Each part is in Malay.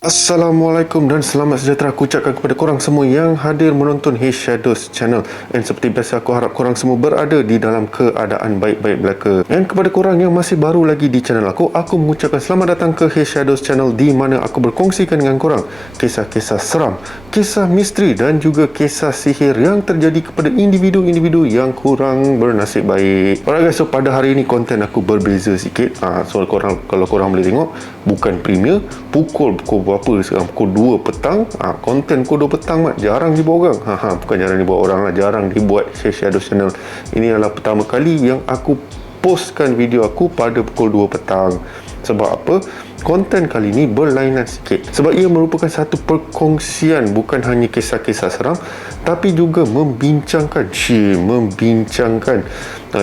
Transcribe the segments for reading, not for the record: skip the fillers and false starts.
Assalamualaikum dan selamat sejahtera aku ucapkan kepada korang semua yang hadir menonton Hey Shadows channel. Dan seperti biasa aku harap korang semua berada di dalam keadaan baik-baik belaka. Dan kepada korang yang masih baru lagi di channel aku mengucapkan selamat datang ke Hey Shadows channel, di mana aku berkongsikan dengan korang kisah-kisah seram, kisah misteri dan juga kisah sihir yang terjadi kepada individu-individu yang kurang bernasib baik. Alright guys, so pada hari ini konten aku berbeza sikit. So kalau korang boleh tengok, bukan premier, pukul berapa sekarang, pukul 2 petang. Konten pukul 2 petang mat jarang dibuat orang. Bukan jarang dibuat orang lah, jarang dibuat Shadow Channel. Ini adalah pertama kali yang aku postkan video aku pada pukul 2 petang. Sebab apa? Konten kali ini berlainan sikit, sebab ia merupakan satu perkongsian, bukan hanya kisah-kisah seram, tapi juga membincangkan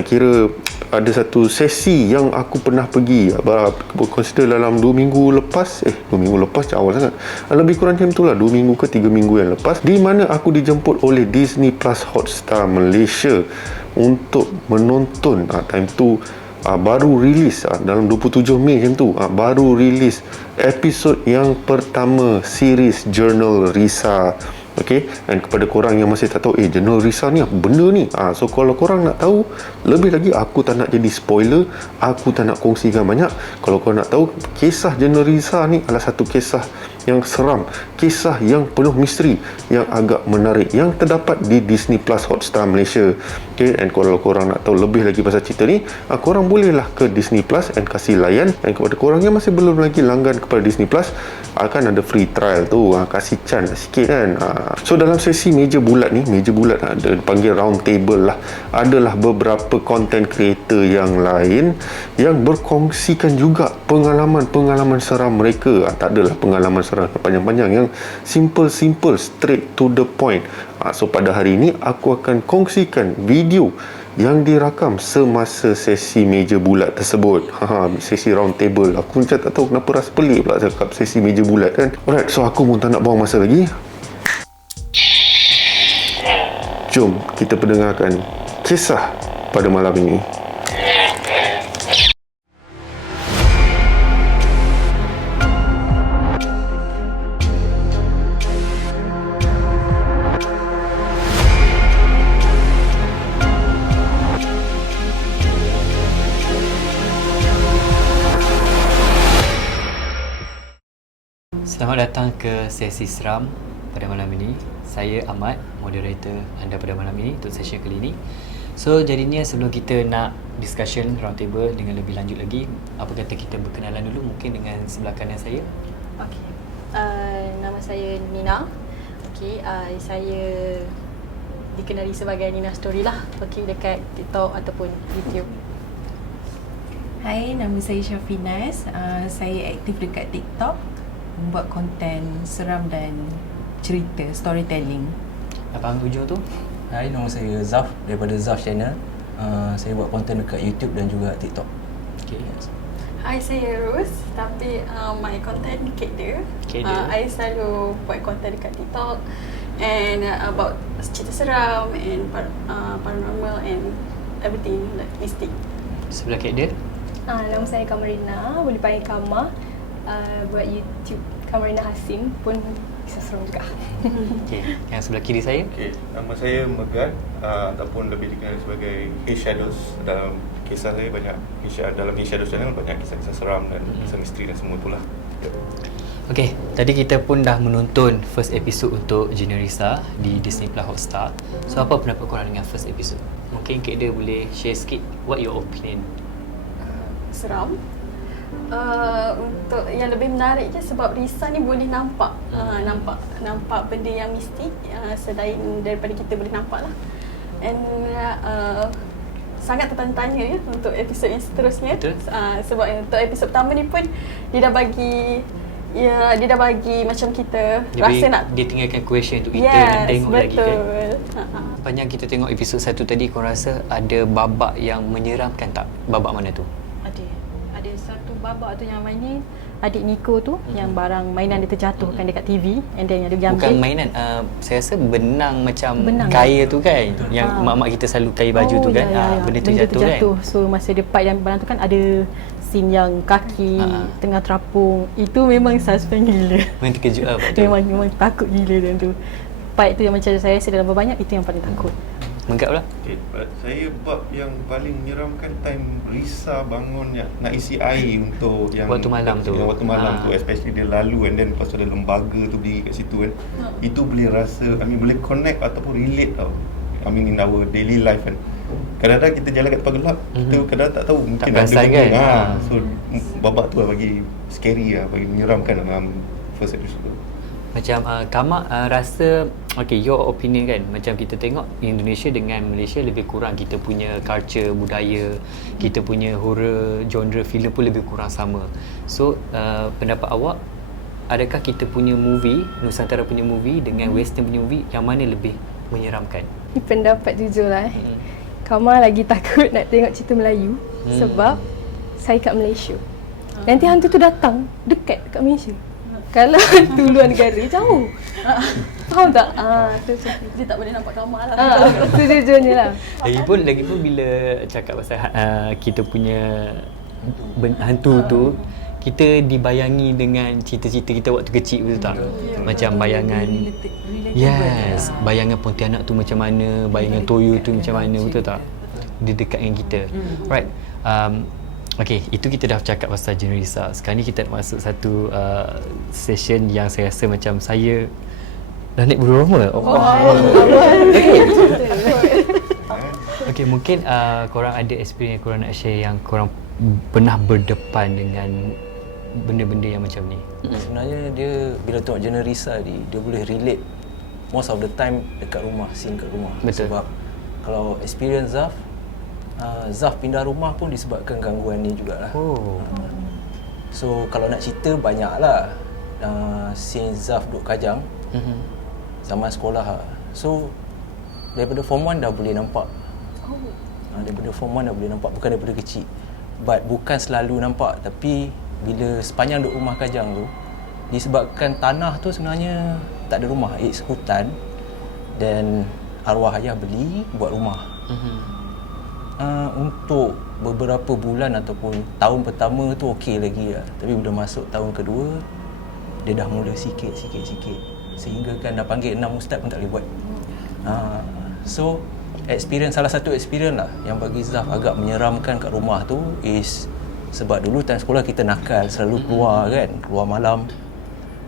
kira ada satu sesi yang aku pernah pergi, consider dalam 2 minggu lepas 2 minggu lepas awal sangat, lebih kurang macam itulah, 2 minggu ke 3 minggu yang lepas, di mana aku dijemput oleh Disney Plus Hotstar Malaysia untuk menonton. Time tu baru rilis dalam 27 Mei macam tu, baru rilis episod yang pertama series Jurnal Risa. Okey, dan kepada korang yang masih tak tahu Jurnal Risa ni apa benda ni, so kalau korang nak tahu lebih lagi, aku tak nak jadi spoiler, aku tak nak kongsikan banyak. Kalau korang nak tahu, kisah Jurnal Risa ni adalah satu kisah yang seram, kisah yang penuh misteri, yang agak menarik, yang terdapat di Disney Plus Hotstar Malaysia. Okay, dan kalau korang nak tahu lebih lagi pasal cerita ni, korang bolehlah ke Disney Plus dan kasih layan. Dan kepada korang yang masih belum lagi langgan kepada Disney Plus, akan ada free trial tu, kasih chance sikit kan. So dalam sesi meja bulat ni, ada panggil round table lah, adalah beberapa content creator yang lain yang berkongsikan juga pengalaman seram mereka. Tak adalah pengalaman seram panjang-panjang, yang simple, straight to the point. So pada hari ini aku akan kongsikan video yang dirakam semasa sesi meja bulat tersebut. Sesi round table. Aku macam tak tahu kenapa rasa pelik pula cakap sesi meja bulat kan. Alright, so aku pun tak nak buang masa lagi. Jom kita pendengarkan kisah pada malam ini. Selamat datang ke sesi seram pada malam ini. Saya Ahmad, moderator anda pada malam ini untuk sesi kali ini. So jadinya sebelum kita nak discussion round table dengan lebih lanjut lagi, apa kata kita berkenalan dulu mungkin dengan sebelah kanan saya. Okey. Nama saya Nina. Okey, saya dikenali sebagai Nina Story lah. Okey, dekat TikTok ataupun YouTube. Hai, nama saya Syafinas. Saya aktif dekat TikTok, membuat konten seram dan cerita, storytelling. Abang hujung tu? Hai, nama saya Zaf daripada Zaf Channel. Saya buat konten dekat YouTube dan juga TikTok. Okay. Hai, saya Rose, tapi my content Kek Dia. I selalu buat konten dekat TikTok and about cerita seram and paranormal and everything like mystic. Sebelah Kek dia? Nama saya Kamarina, boleh panggil Kama. Buat YouTube Kamarina Hasim, pun kisah seram juga. Okay. Yang sebelah kiri saya? Okay, nama saya Megan, ataupun lebih dikenali sebagai Hey Shadows. Dalam kisah saya banyak, dalam Hey Shadows channel banyak kisah-kisah seram dan kisah misteri dan semua itulah. Okay, tadi kita pun dah menonton first episode untuk Jurnal Risa di Disney Plus Hotstar. So apa pendapat korang dengan first episode? Mungkin Kek dia boleh share sikit, what your opinion? Seram. Untuk yang lebih menarik je sebab Risa ni boleh nampak nampak benda yang mistik selain daripada kita boleh nampak lah. And sangat tertanya ya untuk episod yang seterusnya. Sebab untuk episod pertama ni pun dia dah bagi macam kita dia tinggalkan question untuk kita nak tengok betul. Lagi kan. Panjang kita tengok episod 1 tadi, korang rasa ada babak yang menyeramkan tak? Babak mana tu? Ada satu babak tu yang main ni adik Niko tu yang barang mainan dia terjatuhkan dekat TV and then dia pergi ambil. Bukan mainan, saya rasa benang macam Benang. kaya tu kan, yang mak-mak kita selalu kaya baju tu kan, benda tu jatuh kan. So masa dia fight dan barang tu kan ada scene yang kaki tengah terapung. Itu memang suspense gila. Memang terkejut lah waktu tu. Memang takut gila dan tu. Fight tu yang macam saya rasa dalam banyak itu yang paling takut. Mengkap lah. Okay, saya bab yang paling menyeramkan time Risa bangun nak isi air untuk yang waktu malam tu. Waktu malam tu, especially dia lalu and then lepas tu ada lembaga tu berdiri kat situ kan. Itu boleh rasa, boleh connect ataupun relate tau. In our daily life kan. Kadang-kadang kita jalan kat tempat gelap, kita kadang tak tahu mungkin tak ada benda kan? So babak tu lah bagi scary lah, bagi menyeramkan dalam first episode tu. Macam Kamak rasa, okay, your opinion kan, macam kita tengok Indonesia dengan Malaysia lebih kurang kita punya culture, budaya, kita punya horror, genre filem pun lebih kurang sama. So pendapat awak, adakah kita punya movie, Nusantara punya movie dengan western punya movie, yang mana lebih menyeramkan? Ni pendapat jujur lah. Kamal lagi takut nak tengok cerita Melayu sebab saya kat Malaysia. Nanti hantu tu datang dekat Malaysia. Kalau hantu luar negara jauh. Faham tak? Dia tak boleh nampak Kamal lah. Sejujurnya lah. Lagipun bila cakap pasal kita punya hantu tu, kita dibayangi dengan cerita-cerita kita waktu kecil, betul tak? Macam bayangan, yes, bayangan Pontianak tu macam mana, bayangan Toyo tu macam mana, betul tak? Dia dekat dengan kita. Right. Okay, itu kita dah cakap pasal genre Risa. Sekarang ni kita nak masuk satu session yang saya rasa macam saya dah naik berdua. Okay, mungkin korang ada experience yang korang nak share yang korang pernah berdepan dengan benda-benda yang macam ni. Sebenarnya dia bila tengok genre Risa ni, dia boleh relate most of the time dekat rumah, scene kat rumah. Betul. Sebab kalau experience Zaf pindah rumah pun disebabkan gangguan ni jugalah. So kalau nak cerita banyak lah. Scene Zaf duduk Kajang zaman sekolah. So daripada form 1 dah boleh nampak. Daripada form 1 dah boleh nampak, bukan daripada kecil. But bukan selalu nampak, tapi bila sepanjang duduk rumah Kajang tu, disebabkan tanah tu sebenarnya tak ada rumah, it's hutan. Dan arwah ayah beli buat rumah. Untuk beberapa bulan ataupun tahun pertama tu okey lagi lah. Tapi bila masuk tahun kedua, dia dah mula sikit. Sehingga kan dah panggil 6 ustaz pun tak boleh buat. So salah satu experience lah yang bagi Zaf agak menyeramkan kat rumah tu is sebab dulu time sekolah kita nakal, selalu keluar kan, keluar malam.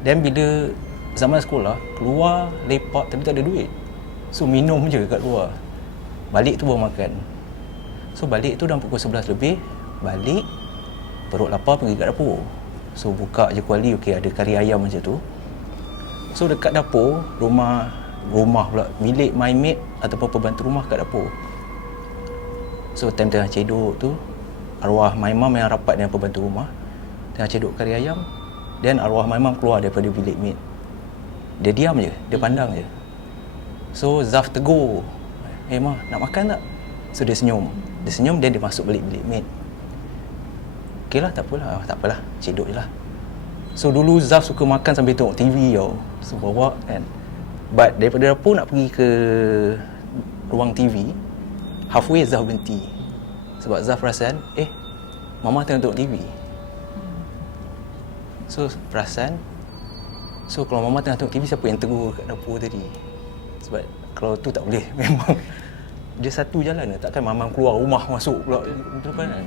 Dan bila zaman sekolah, keluar lepak tapi tak ada duit. So minum je kat luar. Balik tu baru makan. So balik tu dalam pukul 11 lebih, balik, perut lapar pergi kat dapur. So buka je kuali, okey ada kari ayam macam tu. So dekat dapur, rumah pula, milik my mate ataupun pembantu rumah kat dapur. So time tengah cedok tu, arwah my mum yang rapat dengan pembantu rumah tengah cedok kari ayam, dan arwah my mum keluar daripada bilik mate. Dia diam je, dia pandang je. So Zaf tegur, "Ma, nak makan tak?" So dia senyum, dan dia masuk balik bilik mate. Okey lah, tak apalah, cedok je lah. So dulu Zaf suka makan sambil tengok TV tau. So bawa kan. But daripada dapur nak pergi ke ruang TV, halfway Zaf berhenti. Sebab Zaf perasan, Mama tengah tengok TV. So perasan, so kalau Mama tengah tengok TV, siapa yang tegur kat dapur tadi? Sebab kalau tu tak boleh, memang dia satu jalan, takkan Mama keluar rumah masuk pula depan kan.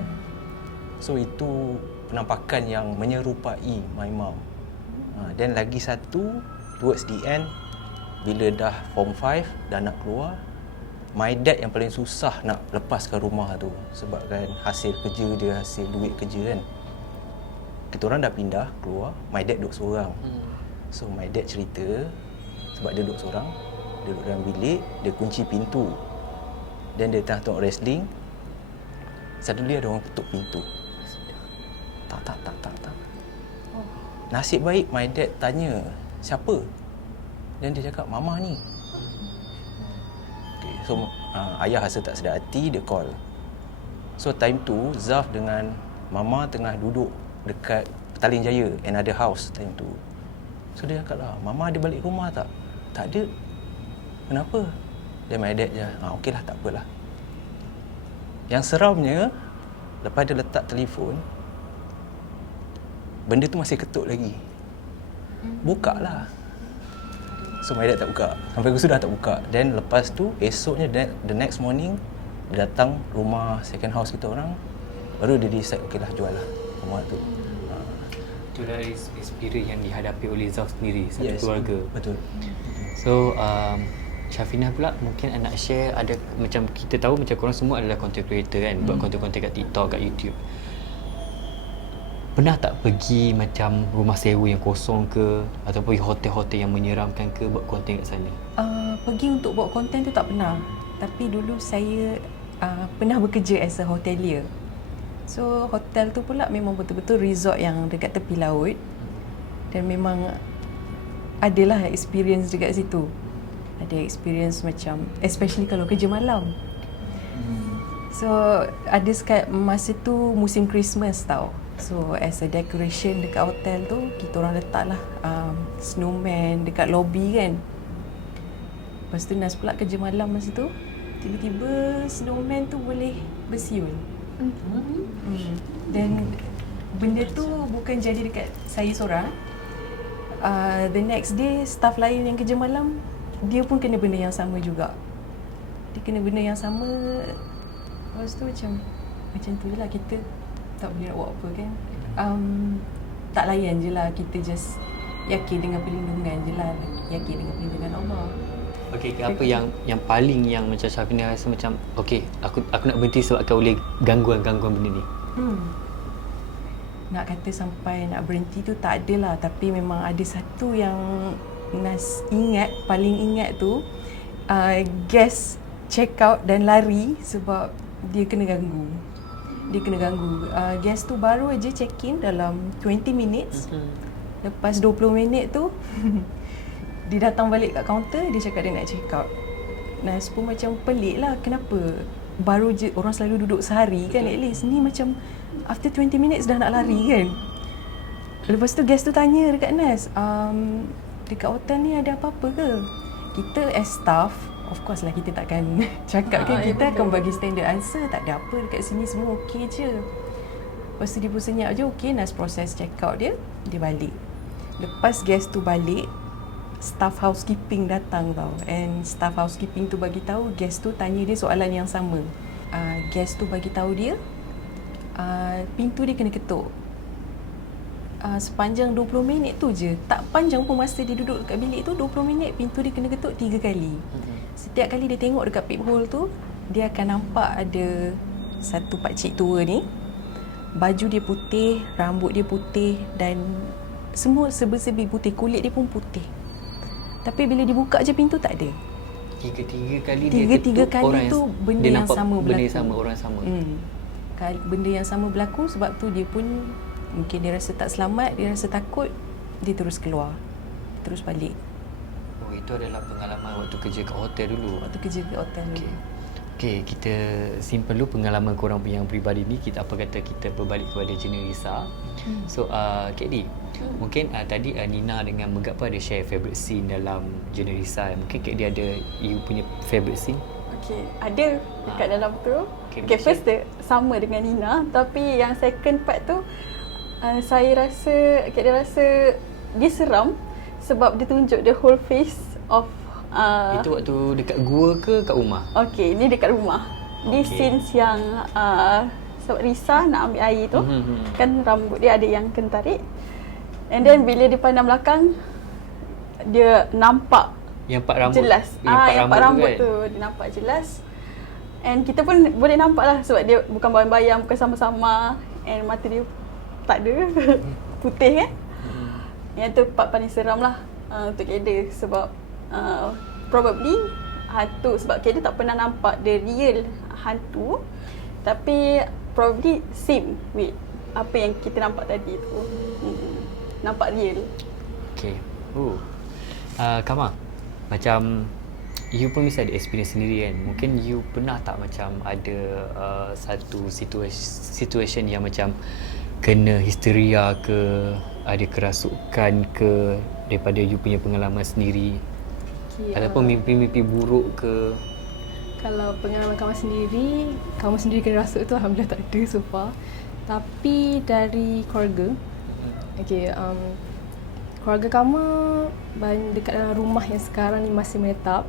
So itu penampakan yang menyerupai my mum. Dan lagi satu, towards the end, bila dah form 5, dah nak keluar, my dad yang paling susah nak lepaskan rumah tu. Sebab kan hasil kerja dia, hasil duit kerja kan. Kita orang dah pindah keluar, my dad duduk seorang. So my dad cerita, sebab dia duduk seorang, dia duduk dalam bilik, dia kunci pintu. Dan dia tengah tengok wrestling, suddenly ada orang ketuk pintu. Tak. Nasib baik my dad tanya, "Siapa?" Dan dia cakap, "Mama ni." Okay, so ayah rasa tak sedar hati, dia call. So time tu Zaf dengan Mama tengah duduk dekat Petaling Jaya, another house time tu. So dia cakap lah, Mama ada balik rumah tak? Tak ada. Kenapa? Then my dad je, okey lah, tak apalah. Yang seramnya, lepas dia letak telefon, benda tu masih ketuk lagi. Buka lah. So my dad tak buka. Sampai aku sudah tak buka. Then lepas tu, esoknya the next morning, dia datang rumah second house kita orang. Baru dia decide, okey lah, jual lah rumah tu. Itu dari experience yang dihadapi oleh Zaf sendiri, satu keluarga. Betul. So Syafinah pula mungkin nak share, ada macam kita tahu macam korang semua adalah content creator kan, buat konten-konten kat TikTok, kat YouTube. Pernah tak pergi macam rumah sewa yang kosong ke, ataupun hotel-hotel yang menyeramkan ke, buat konten kat sana? Pergi untuk buat konten tu tak pernah. Tapi dulu saya pernah bekerja as a hotelier. So hotel tu pula memang betul-betul resort yang dekat tepi laut. Dan memang adalah experience dekat situ. Ada experience macam, especially kalau kerja malam. So ada masa tu musim Christmas tau. So as a decoration dekat hotel tu, kita orang letak lah snowman dekat lobby kan. Lepas tu Nas pula kerja malam masa tu, tiba-tiba snowman tu boleh bersiul. Dan benda tu bukan jadi dekat saya seorang. The next day, staff lain yang kerja malam, dia pun kena benda yang sama juga. Dia kena benda yang sama. Lepas tu macam tu je lah, kita tak boleh nak buat apa kan. Tak layan je lah, kita just yakin dengan perlindungan je lah. Yakin dengan perlindungan Allah. Okey, apa yang paling yang macam Syafinah rasa macam okey, aku nak berhenti sebabkan oleh gangguan-gangguan benda ni? Nak kata sampai nak berhenti tu tak adalah, tapi memang ada satu yang Nas paling ingat tu, guest check out dan lari sebab dia kena ganggu. Guest tu baru aja check in dalam 20 minutes. Lepas 20 minit tu dia datang balik kat kaunter, dia cakap dia nak check out. Nas pun macam pelik lah, kenapa baru je, orang selalu duduk sehari kan, at least ni macam after 20 minutes dah nak lari kan. Lepas tu guest tu tanya dekat Nas, dekat hotel ni ada apa-apa ke? Kita as staff, of course lah kita takkan cakap kan, kita akan bagi standard answer, tak ada apa dekat sini, semua okey je. Lepas tu dia pun senyap je, okey. Nas proses check out dia balik. Lepas guest tu balik, staff housekeeping datang tau. And staff housekeeping tu bagi tahu guest tu tanya dia soalan yang sama. Guest tu bagi tahu dia pintu dia kena ketuk. Sepanjang 20 minit tu je, tak panjang pun masa dia duduk dekat bilik tu, 20 minit pintu dia kena ketuk 3 kali. Setiap kali dia tengok dekat peephole tu, dia akan nampak ada satu pakcik tua ni, baju dia putih, rambut dia putih dan semua serba-serbi putih, kulit dia pun putih. Tapi bila dibuka je pintu tak ada. Tiga kali kali tu benda yang sama berlaku. Benda yang sama, orang sama. Benda yang sama berlaku, sebab tu dia pun mungkin dia rasa tak selamat, dia rasa takut, dia terus keluar, terus balik. Oh, itu adalah pengalaman waktu kerja kat hotel dulu. Waktu kerja kat hotel dulu. Okey, kita simpan dulu pengalaman korang yang peribadi ni. Kita berbalik kepada Jenny Risa. So, Kak Di, mungkin tadi Nina dengan Megap pun ada share favourite scene dalam Jenny Risa. Mungkin Kak Di ada you punya favourite scene? Okay, ada dekat dalam tu. Okay, first dia sama dengan Nina, tapi yang second part tu saya rasa, Kak dia rasa dia seram sebab dia tunjuk the whole face of itu waktu dekat gua ke kat rumah? Okay, ni dekat rumah. Di scenes yang sebab Risa nak ambil air tu, kan rambut dia ada yang kena tarik. And then bila dia pandang belakang, dia nampak yang part rambut jelas. Yang part rambut tu dia nampak jelas. And kita pun boleh nampak lah sebab dia bukan bayang-bayang, bukan sama-sama. And mata dia tak ada, putih kan. Yang tu part paling seram lah untuk Keda sebab probably hantu, sebab Keda tak pernah nampak the real hantu, tapi probably same with apa yang kita nampak tadi tu. Nampak real. Okay. Kama, macam you pun mesti ada experience sendiri kan. Mungkin you pernah tak macam ada satu situation yang macam kena histeria ke, ada kerasukan ke daripada you punya pengalaman sendiri, ataupun mimpi-mimpi buruk ke? Kalau pengalaman kamu sendiri kena rasuk tu alhamdulillah tak ada so far. Tapi dari keluarga, keluarga kamu dekat dalam rumah yang sekarang ni masih menetap,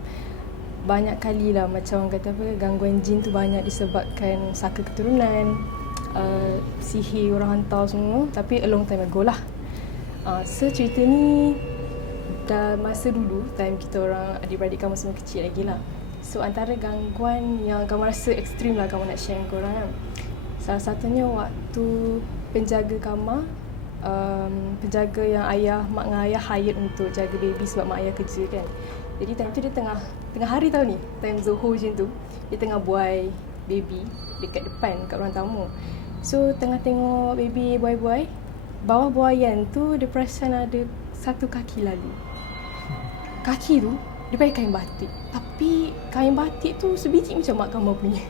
banyak kali lah macam orang kata apa, gangguan jin tu banyak disebabkan saka keturunan, sihir orang hantar semua, tapi a long time ago lah. So cerita ni dah masa dulu, time kita orang adik-beradik kamu semua kecil lagi lah. So antara gangguan yang kamu rasa ekstrim lah kamu nak share dengan korang kan. Salah satunya waktu penjaga kamu, penjaga yang mak dengan ayah hire untuk jaga baby sebab mak ayah kerja kan. Jadi time tu dia tengah hari tau ni, time Zohor macam tu, dia tengah buai baby dekat depan kat ruang tamu. So tengah tengok baby buai-buai, bawah buaian tu dia perasan ada satu kaki lalu. Kaki tu dia pakai kain batik, tapi kain batik tu sebiji macam mak kamu punya.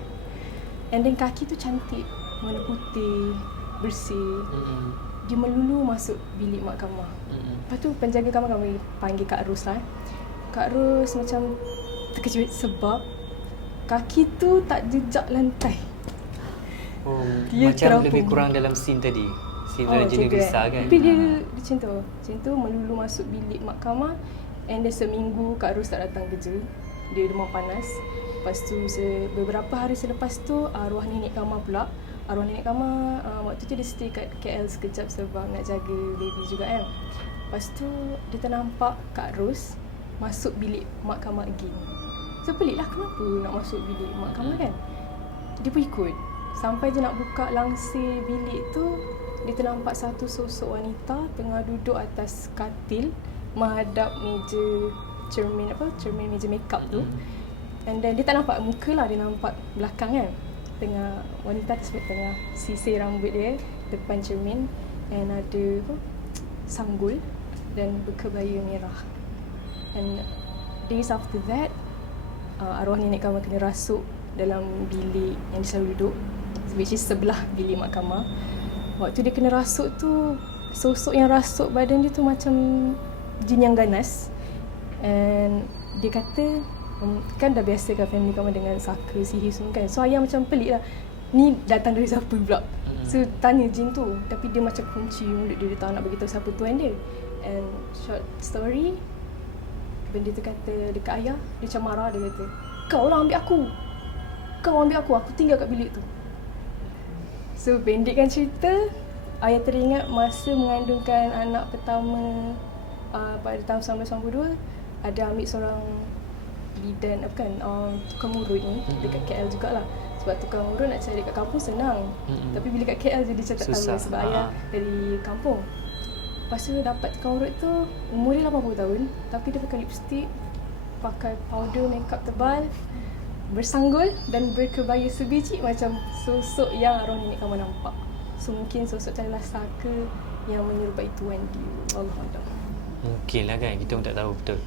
And then kaki tu cantik, warna putih, bersih. Dia melulu masuk bilik mak kamu. Lepas tu penjaga kamu panggil Kak Ros lah. Kak Ros macam terkejut sebab kaki tu tak jejak lantai. Dia macam lebih kurang dalam scene tadi. Scene dalam jenis risau kan. Tapi dia macam tu melulu masuk bilik mak kamu. And then seminggu Kak Ros tak datang kerja. Dia demam panas. Lepas tu beberapa hari selepas tu arwah nenek kamu pula. Arwah nenek kamu waktu tu dia stay kat KL sekejap sebab nak jaga baby juga kan. Lepas tu dia ternampak Kak Ros masuk bilik mak kamu lagi. So pelik lah, kenapa nak masuk bilik mak kamu kan. Dia pun ikut. Sampai dia nak buka langsir bilik tu, dia ternampak satu sosok wanita tengah duduk atas katil menghadap meja cermin meja makeup tu. And then dia tak nampak muka lah, dia nampak belakang kan. Tengah wanita tersebut tengah sisir rambut dia depan cermin, and ada sanggul dan berkebaya merah. And days after that, arwah nenek kamu kena rasuk dalam bilik yang dia selalu duduk, which is sebelah bilik mak kamu. Waktu dia kena rasuk tu, sosok yang rasuk badan dia tu macam jin yang ganas. And dia kata, kan dah biasa kan family kamu dengan saka, sihir semua kan. So ayah macam pelik lah, ni datang dari siapa pula. So tanya jin tu, tapi dia macam kunci mulut dia tak nak beritahu siapa tuan dia. And short story, benda tu kata dekat ayah, dia macam marah, dia kata, kau lah ambil aku tinggal kat bilik tu. So pendekkan cerita, ayah teringat masa mengandungkan anak pertama pada tahun 1992, ada ambil seorang bidan tukang urut ni dekat KL jugalah. Sebab tukang urut nak cari kat kampung senang, tapi bila kat KL jadi macam tak tahu sebab ayah dari kampung. Lepas tu dapat tukang urut tu, umur dia 80 tahun, tapi dia pakai lipstick, pakai powder, makeup tebal, bersanggul dan berkebaya sebiji macam sosok yang arwah nenek kamu nampak. So mungkin sosok adalah saka yang menyerupai tuan dia. Wallahualam. Mungkin lah kan, kita pun tak tahu betul.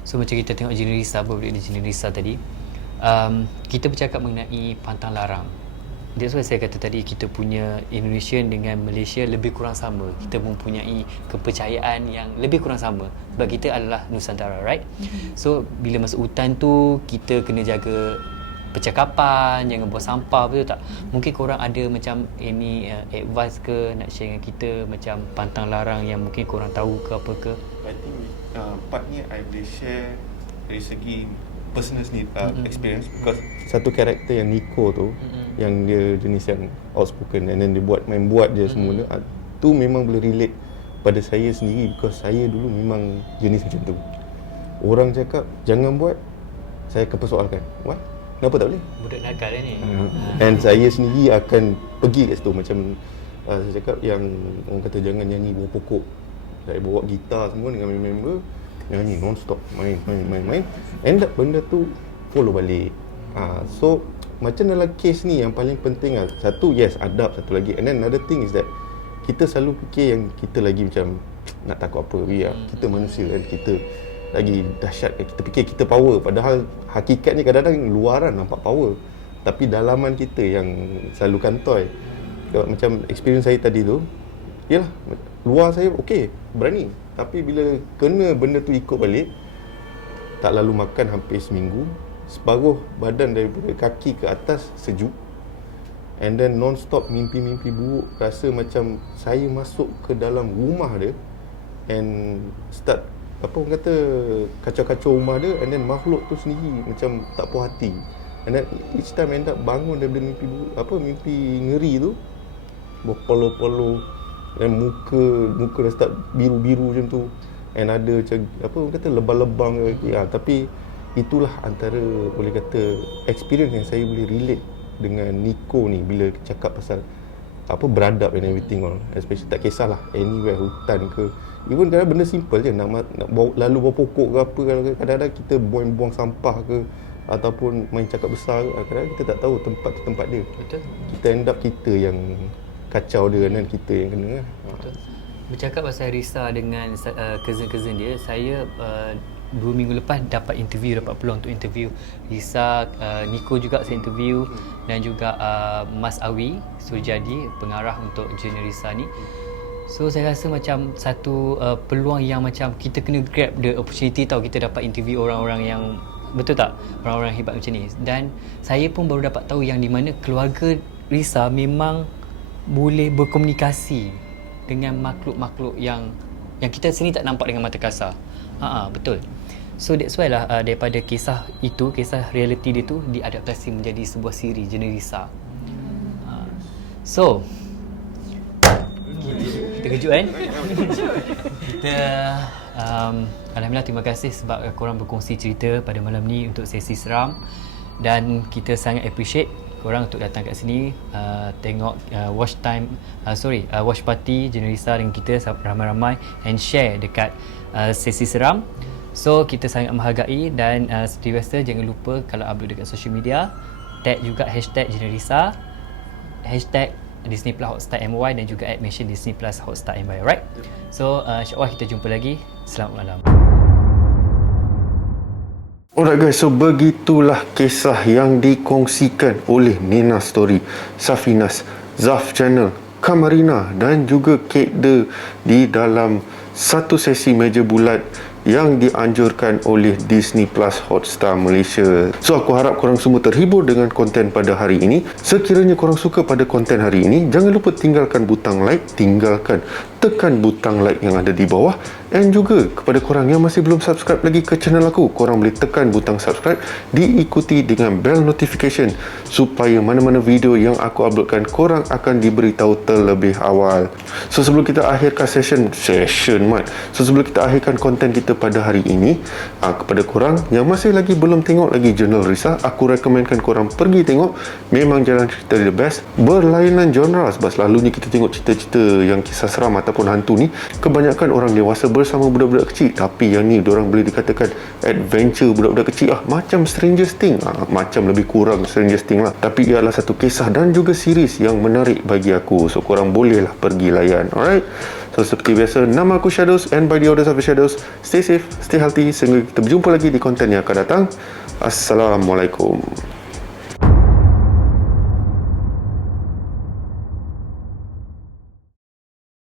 So macam kita tengok jenis risau, berbalik dari jenis risau tadi, kita bercakap mengenai pantang larang. That's why saya kata tadi, kita punya Indonesia dengan Malaysia lebih kurang sama. Kita mempunyai kepercayaan yang lebih kurang sama sebab kita adalah Nusantara, right? So bila masuk hutan tu, kita kena jaga percakapan, jangan buang sampah, betul tak? Mungkin korang ada macam any advice ke nak share dengan kita, macam pantang larang yang mungkin korang tahu ke apa ke? I think part ni I boleh share dari segi personal experience, because satu karakter yang Nico tu, yang dia jenis yang outspoken, and then dia main buat je semua tu memang boleh relate pada saya sendiri, because saya dulu memang jenis macam tu. Orang cakap jangan buat, saya akan persoalkan, what? Kenapa tak boleh? Budak nakal ni. And saya sendiri akan pergi kat situ. Macam saya cakap yang orang kata jangan nyanyi bawah pokok. Saya bawa gitar semua dengan member, nyanyi non-stop, main. End up benda tu follow balik. So macam dalam case ni yang paling penting lah, satu, yes, adab, satu lagi. And then another thing is that kita selalu fikir yang kita lagi macam nak takut apa. Kita manusia kan, kita lagi dahsyat, kita fikir kita power, padahal hakikatnya kadang-kadang luaran nampak power, tapi dalaman kita yang selalu kantoi. Macam experience saya tadi tu, yalah, luar saya okey, berani. Tapi bila kena benda tu ikut balik, tak lalu makan hampir seminggu, separuh badan daripada kaki ke atas sejuk, and then non-stop mimpi-mimpi buruk, rasa macam saya masuk ke dalam rumah dia and start apa orang kata kacau-kacau rumah dia, and then makhluk tu sendiri macam tak puas hati, and then each time end up bangun daripada mimpi mimpi ngeri tu, berpolo-polo, dan muka dah start biru-biru macam tu, and ada macam apa orang kata lebam-lebam tapi itulah antara boleh kata experience yang saya boleh relate dengan Nico ni bila cakap pasal apa beradab and everything all. Especially tak kisahlah anywhere, hutan ke, even kadang benda simple je, nak bawa, lalu bawa pokok ke apa, kadang-kadang kita buang sampah ke ataupun main cakap besar, kadang-kadang kita tak tahu tempat tu tempat dia. Betul. Kita end up kita yang kacau dia dan kita yang kena. Betul. Bercakap pasal Risa dengan cousin-cousin dia, saya 2 minggu lepas dapat peluang untuk interview Risa, Nico juga saya interview, dan juga Mas Awi Surjadi, pengarah untuk junior Risa ni. So saya rasa macam satu peluang yang macam kita kena grab the opportunity tau, kita dapat interview orang-orang yang, betul tak? Orang-orang hebat macam ni. Dan saya pun baru dapat tahu yang di mana keluarga Risa memang boleh berkomunikasi dengan makhluk-makhluk yang kita sini tak nampak dengan mata kasar. Betul. So that's why lah daripada kisah itu, kisah reality dia tu diadaptasi menjadi sebuah siri jenis Risa. So kita kejut kan? Kita alhamdulillah, terima kasih sebab korang berkongsi cerita pada malam ni untuk sesi seram, dan kita sangat appreciate korang untuk datang kat sini, tengok watch party jenis Risa dengan kita ramai-ramai and share dekat sesi seram. So kita sangat menghargai, dan seperti biasa jangan lupa kalau upload dekat social media, tag juga hashtag Generisa, hashtag Disney Plus Hotstar MY, dan juga mention Disney Plus Hotstar MY. Alright? So insyaAllah kita jumpa lagi. Selamat malam. Alright guys, so begitulah kisah yang dikongsikan oleh Nina Story, Safinas, Zaf Channel, Kamarina dan juga Kate De di dalam satu sesi meja bulat yang dianjurkan oleh Disney Plus Hotstar Malaysia. So aku harap korang semua terhibur dengan konten pada hari ini. Sekiranya korang suka pada konten hari ini, jangan lupa tinggalkan butang like, tekan butang like yang ada di bawah, dan juga kepada korang yang masih belum subscribe lagi ke channel aku, korang boleh tekan butang subscribe, diikuti dengan bell notification supaya mana-mana video yang aku uploadkan korang akan diberitahu terlebih awal. So sebelum kita akhirkan sebelum kita akhirkan konten kita pada hari ini, kepada korang yang masih lagi belum tengok lagi jurnal Risa, aku rekomenkan korang pergi tengok. Memang jalan cerita the best, berlainan genre, sebab selalunya kita tengok cerita-cerita yang kisah seram ataupun hantu ni kebanyakan orang dewasa bersama budak-budak kecil, tapi yang ni diorang boleh dikatakan adventure budak-budak kecil, macam Stranger Things, macam lebih kurang Stranger Things lah, tapi ialah satu kisah dan juga series yang menarik bagi aku. So korang bolehlah pergi layan. Alright, so seperti biasa, nama aku Shadows, and by the orders of the Shadows, stay safe, stay healthy, sehingga kita berjumpa lagi di konten yang akan datang. Assalamualaikum.